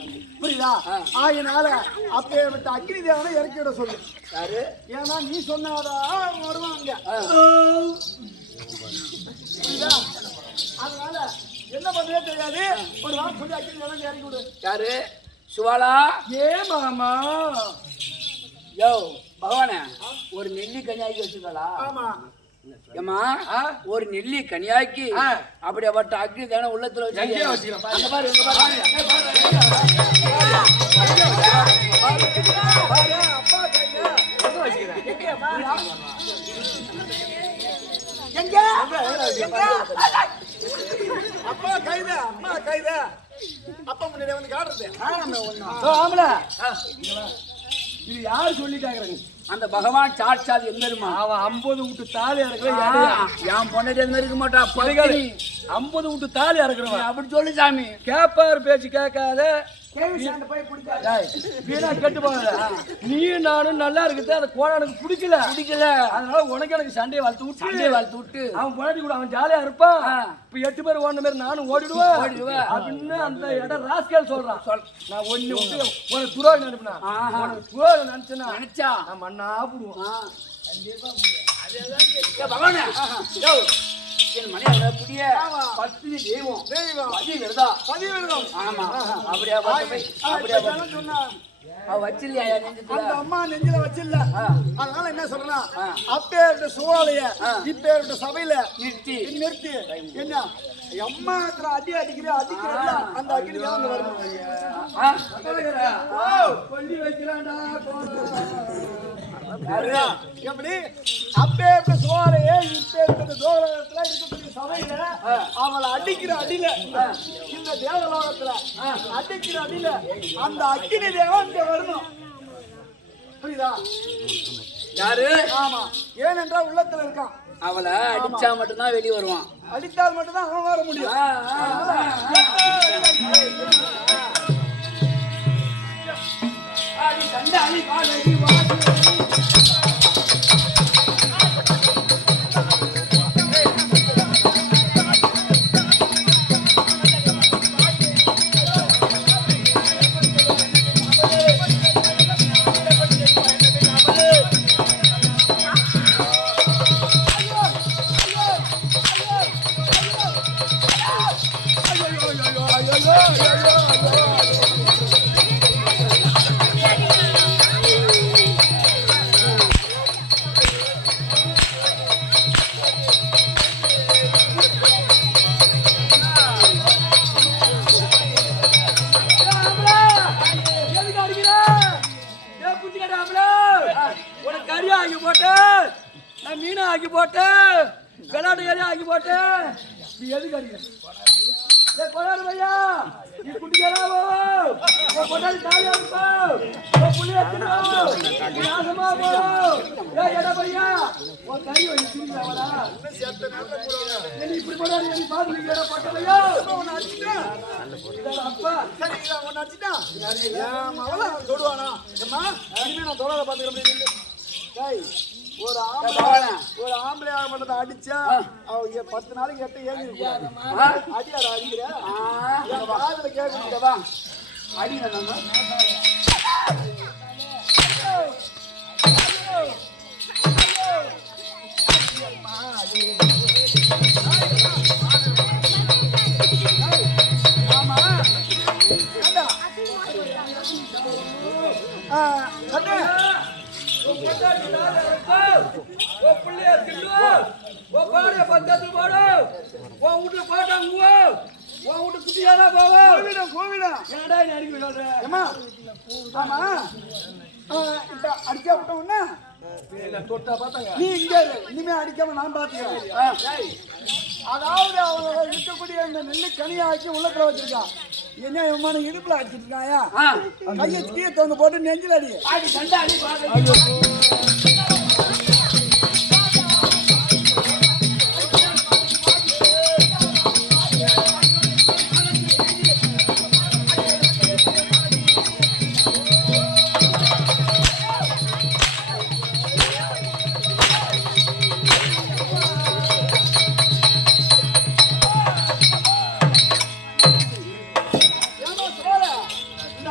புரியுதா? ஆகினால அப்பே விட்டு அக்னி தேவனை இறக்கி விட சொல்லு. யாரு? ஏன்னா நீ சொன்னாதான் வருவாங்க. புரியுதா? அதனால என்ன பண்ணவே தெரியாது. ஒரு வாரம் சொல்லி அக்னி தேவனை இறக்கி விடு. யாரு? சுவாலா. ஏ மாமா. யோ பகவானே, ஒரு நெல்லி கனியாக்கி வச்சுக்கலா? ஆமா. ஏமா ஒரு நெல்லி கனியாக்கி அப்படியாப்பட்ட அக்னி தேவனை உள்ளத்துல வச்சு அந்த பாரு எங்க பாரு அப்பா கைத அம்மா கைத அப்பா முன்னாடி வந்து காட்டுறது. ஆமாடா, இது யாரு சொல்லிட்டாங்க? அந்த பகவான் சாட்சாத் எந்திருமா அவன் 50 விட்டு தாலி இறக்குறேன். என் பொண்ணு எந்த இருக்க மாட்டா. 50 விட்டு தாலி இறக்குறவன் அப்படி சொல்லு சாமி. கேப்பாரு பேச்சு கேட்காத வீணா கெட்டு போகல. நீ நானும் நல்லா இருக்குது. அந்த கோழனுக்கு பிடிக்கல அதனால உனக்கு எனக்கு சண்டையை வளர்த்து விட்டு அவன் பொண்டாட்டி கூட அவன் ஜாலியா இருப்பான். இப்ப 8 பேர் ஓடின மாதிரி நானும் ஓடிடுவேன் அப்படின்னு அந்த இடம் ராஸ்கேல் சொல்றான். நான் ஒண்ணு விட்டு உனக்கு துரோகம் நினைப்பா உனக்கு துரோகம் நினைச்சா நான் மண்ணா போடுவோம். என் மனைவியோட புதிய பத்தினி தெய்வம் பதிவிரதம். ஆமா, அப்படியா சொன்னா வச்சில்லையா அந்த அம்மா நெஞ்சில வச்சில்ல. அதனால என்ன சொல்றா, அப்பேருடைய சுவாலைய இப்பேருடைய சபையில நிறுத்தி என்ன அம்மா அடி அடிக்கிறா அந்த அக்னி தான் வரும். கொல்லி வைக்கிறான்டா எப்படி அப்பேருடைய சுவாலைய இப்பேருடைய தோலகத்துல இருக்கக்கூடிய சபையில அவளை அடிக்கிற அடியில இந்த தேவலோகத்துல அடிக்கிற அடியில அந்த அக்னி தேவன் இங்க வரணும். புரியுதா? யாரு? ஆமா, ஏனென்றால் உள்ளத்துல இருக்கான். அவளை அடிச்சா மட்டும்தான் வெளியே வருவான். அடித்தால் மட்டும்தான் அவன் வர முடியும். உனக்கு கறியா ஆக்கி போட்டு நான் மீனா ஆக்கி போட்டு விளையாட்டு கறியா ஆக்கி போட்டு நீ எதுக்கு அடிக்கிற கொண்டாடு பையா? நீ குட்டிக்கிறாவோ கொண்டாடி தாலியா இருப்போ புள்ளி வச்சுக்கோ நாசமா போ. எடா பையா உன் கறி வச்சு திரிக்கிறாவடா இப்படி கொண்டாடி நீ பாத்துக்கிற பட்ட பையா அப்பா சரி ஒன்னு அடிச்சுட்டா அவள தொடுவானா அம்மா இனிமே நான் தொடாத பாத்துக்கிறேன். ஒரு ஆம்பளை மட்டும் அடிச்சா 10 நாளைக்கு 8 ஏறி அடியாட அடிக்கிற காதுல கேட்கவா அடிங்க அடிச்சா விட்டோம்னா தொட்டா பார்த்தாங்க நீ இங்க இனிமே அடிக்காம நான் பாத்துக்கிறேன். அதாவது அவங்க இருக்கக்கூடிய இந்த நெல்லு கனியாக்கி உள்ளத்துல வச்சிருக்கான். என்ன விமானம் இடுப்புல அடிச்சிட்டு இருக்காயா? கையை கீழே தோங்க போட்டு நெஞ்சில் அடி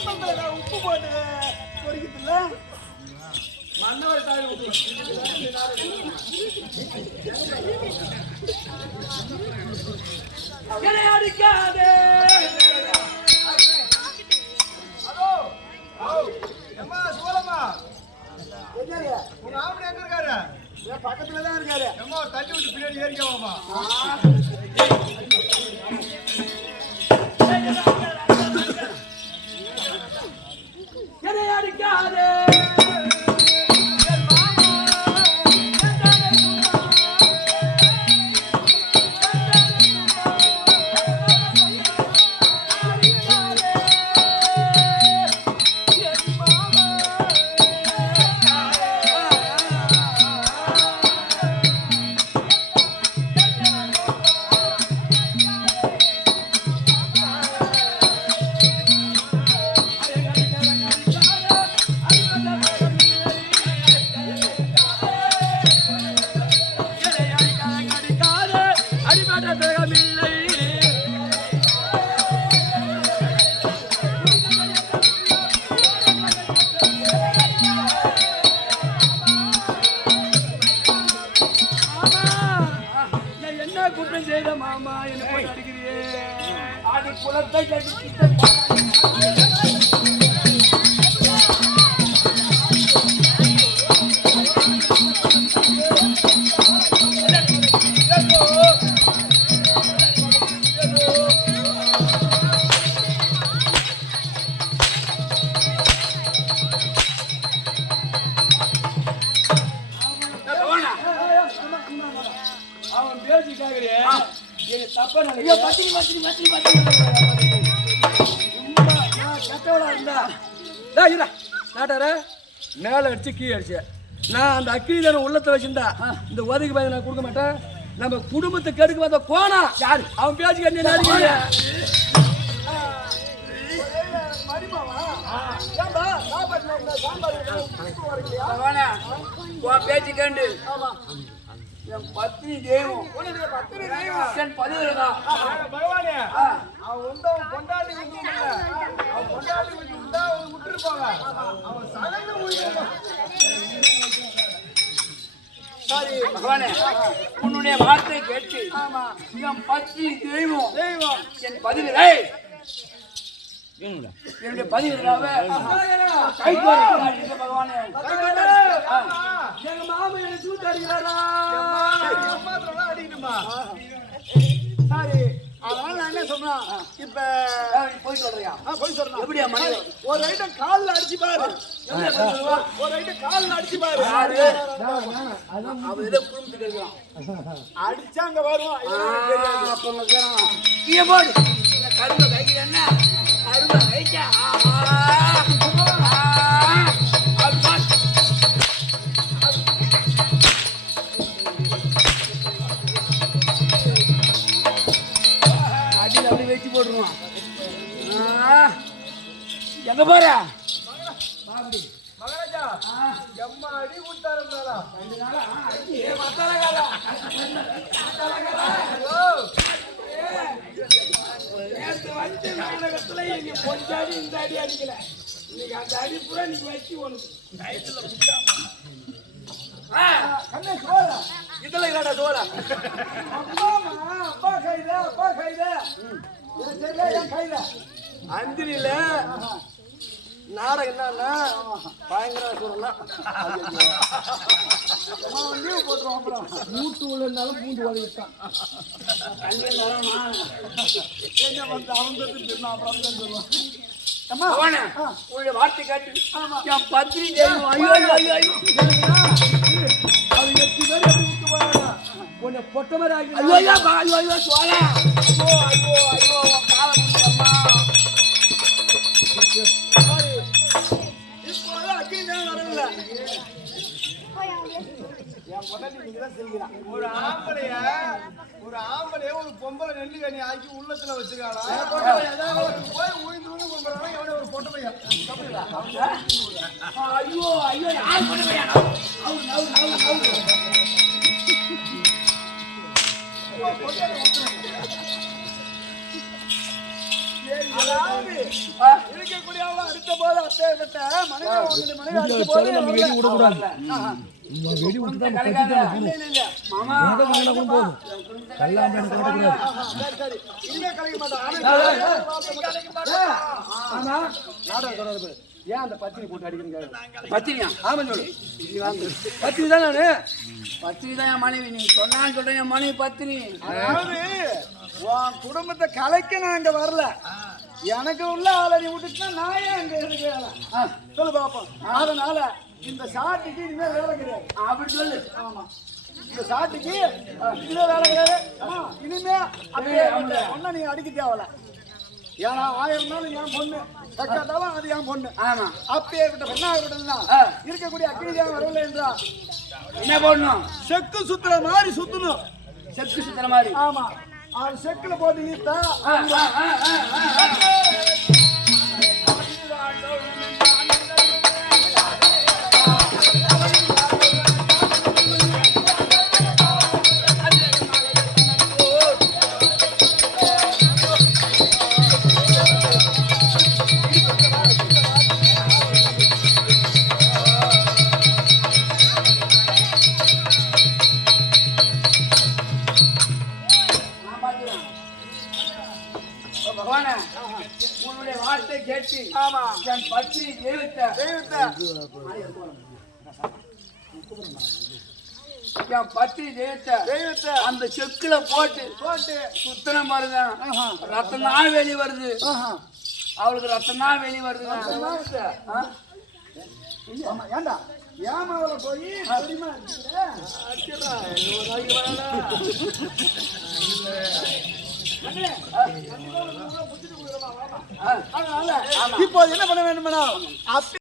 உப்பு போட்டு பொறிக்கிறதுல மண்ணோட தாய் அடிக்காதே உங்க ஆம்பளை எங்க இருக்காரு? பக்கத்துலதான் இருக்காரு. தள்ளி விட்டு பின்னாடி ஏறிக்கவாமா. அடிக்காதே மாமா என்ன அடிக்கிறியே அது குலத்தை அவன் பேசிக்காகவே தப்பா கட்டவளா இருந்தா நாட்டார மேல அடிச்சு கீழே அடிச்சு நான் அந்த அக்கினி தானே உள்ளத்தை வச்சிருந்தா இந்த உதவி பையன் நான் கொடுக்க மாட்டேன் நம்ம குடும்பத்தை கெடுக்க பார்த்த கோனா யாரு அவன் பேச்சு கட்டி நடிக்கிறீங்க பேச்சு கேண்டு என் பத்னி தெய்வம் என் பதிவுறதா பகவானே அவன் வந்து அவன் கொண்டாடி அவன் கொண்டாடி விட்டுருப்பாங்க அவன் சகந்த சாரி பகவானே உன்னுடைய வார்த்தை கேட்டு என் பத்னி தெய்வம் என் பதிவுரை என்னுடைய பதிவுறாவே கை பகவானே எங்க மாமா என்ன சூத்தாடிக்கிறாரா அடிக்கணுமா சாரி அதனால நான் என்ன சொன்னா இப்ப போய் சொல்றியா போய் சொல்றேன் எப்படியா மணி ஒரு ஐட்டம் கால்ல அடிச்சு பாரு ஒரு ஐட்டம் கால்ல அடிச்சு பாரு அவ ஏதோ குடும்பத்துக்கு இருக்கான் அடிச்சா அங்க வருவான் போடு கரும்பு கைக்கிறேன்னா கரும்பு கைச்சா அப்படி வச்சு போட்டுருவான் எங்க போற மகாராஜா எம்மா அடி விட்டாருந்தாரா 2 நாளா நேற்று வந்து நாடகத்துல இங்க கொஞ்சாடி இந்த அடி அடிக்கல இன்னைக்கு அந்த அடி பூரா நீங்க வச்சு ஒண்ணு இதுல இல்லடா சோழா அப்பா கைத என் கைத அந்திரியில நாடகம் என்னன்னா பயங்கர சொல்லலாம் லீவ் போட்டுருவோம் அப்புறம் மூட்டு உள்ள இருந்தாலும் பூண்டு வலிட்டான் உன்னுடைய வார்த்தை கேட்டு என் பத்திரி ஐயோ ஐயோ ஐயோ அது 8 பேர் விட்டு போறாங்க உன்னை பொட்ட மாதிரி ஆகி ஐயோ ஐயோ ஐயோ சோழா ஐயோ ஐயோ ஐயோ காலம் முடியம்மா இப்போதான் அக்கி நான் வரல என் பொண்டாட்டி நீங்கதான் செய்கிறான் ஒரு ஆம்பளைய ஒரு பொம்பளை நெல்லு கனி ஆக்கி உள்ளத்துல வச்சுக்காளா போய் உயிர்ந்து கும்பிடுறானா எவனே ஒரு பொட்டை பையன் ஐயோ ஐயோ யார் பொட்டை பையன் அதாவது இருக்கக்கூடிய அப்பேற்பட்ட மனைவி உங்களுடைய மனைவி அடிச்ச போது வெடி விடக்கூடாது ஆஹா. வெடி விட்டு தான் இல்ல. மாமா போதும் கல்லாண்டு கட்டக்கூடாது ஆஹா, சரி, சரி. இனிமே கலைக்க மாட்டோம். ஆமா நாடகம் தொடர்பு ஏன் அந்த பத்தினி போட்டு அடிக்கிறீங்க பத்தினியா ஆமா சொல்லு பத்தினி தான் நானு பத்தினி தான் என் மனைவி நீ சொன்னான்னு சொல்றேன் என் மனைவி பத்தினி அதாவது உன் குடும்பத்தை கலைக்க நான் இங்க வரல. எனக்கு உள்ள ஆளை நீ விட்டுச்சுன்னா நான் ஏன் அங்க இருக்கேன் சொல்லு பாப்போம். அதனால இந்த சாட்டுக்கு இனிமே வேலை கிடையாது. அப்படி சொல்லு ஆமா, இந்த சாட்டுக்கு இனிமே வேலை கிடையாது. இனிமே அப்படியே ஒன்னும் நீ அடிக்க தேவையில்ல. ஏன்னா 1000 நாள் என் பொண்ணு கட்டாலும் அது என் பொண்ணு. ஆமா அப்பயே விட்ட பெண்ணாக விட்டதுன்னா இருக்கக்கூடிய அக்னி தேவன் வரவில்லை என்றா என்ன போடணும் செக்கு சுத்துற மாதிரி சுத்தணும். செக்கு சுத்துற மாதிரி ஆமா, அது செக்குல போட்டு ஈத்தா பகவானே உன்னுடைய வார்த்தை கேட்டு ஆமா என் பத்தினி தெய்வத்தை என் பத்தினி தெய்வத்தை அந்த செக்குல போட்டு போட்டு சுத்தன பாருங்க ரத்தம் தான் வெளி வருது அவளுக்கு ரத்தம் தான் வெளி வருதுங்க ஆமா. ஏண்டா ஏமாவல போய் தெரியுமா இப்போ என்ன பண்ண வேண்டும்னா